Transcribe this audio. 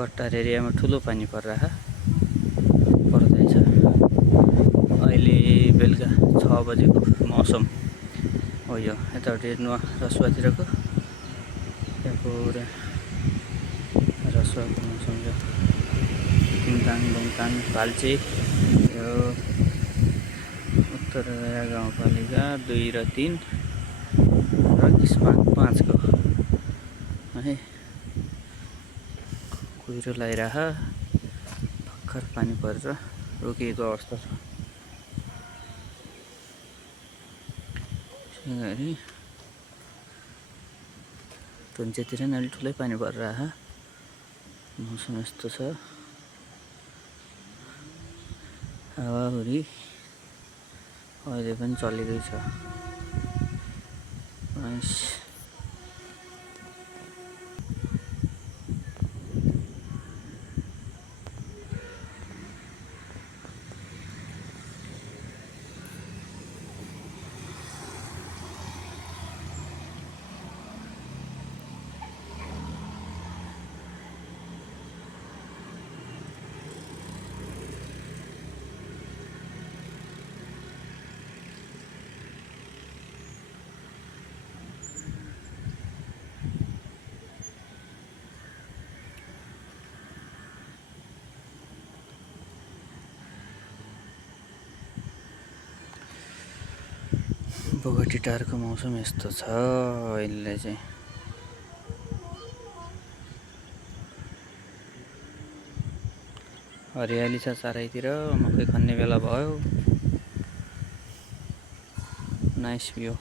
बट्टार एरियामा ठुलो पानी पर्दैछ। अहिले बेलुका 6 बजेको मौसम हो यो। यतापट्टि हेर्नु रसुवातिरको त्यहाँको रसुवाको मौसम छ। तिङताङ बोङताङ भाल्चे यो उत्तरया गाउँपालिका 2 र 3 र किस्मा 5 को है कुहिरो लगाइरह भर्खर पानी परेर रोकिएको अवस्था छ। त्यसैगरी टुन्चेतिर नि अलि ठुलै पानी परिरह मौसम यस्तो छ। हावाहुरी अहिले पनि चलिरहेछ। बोगटीटारको मौसम यस्तो छ अहिले चाहिँ। हरियाली छ चारैतिर। मकै खन्ने बेला भयो। Nice view.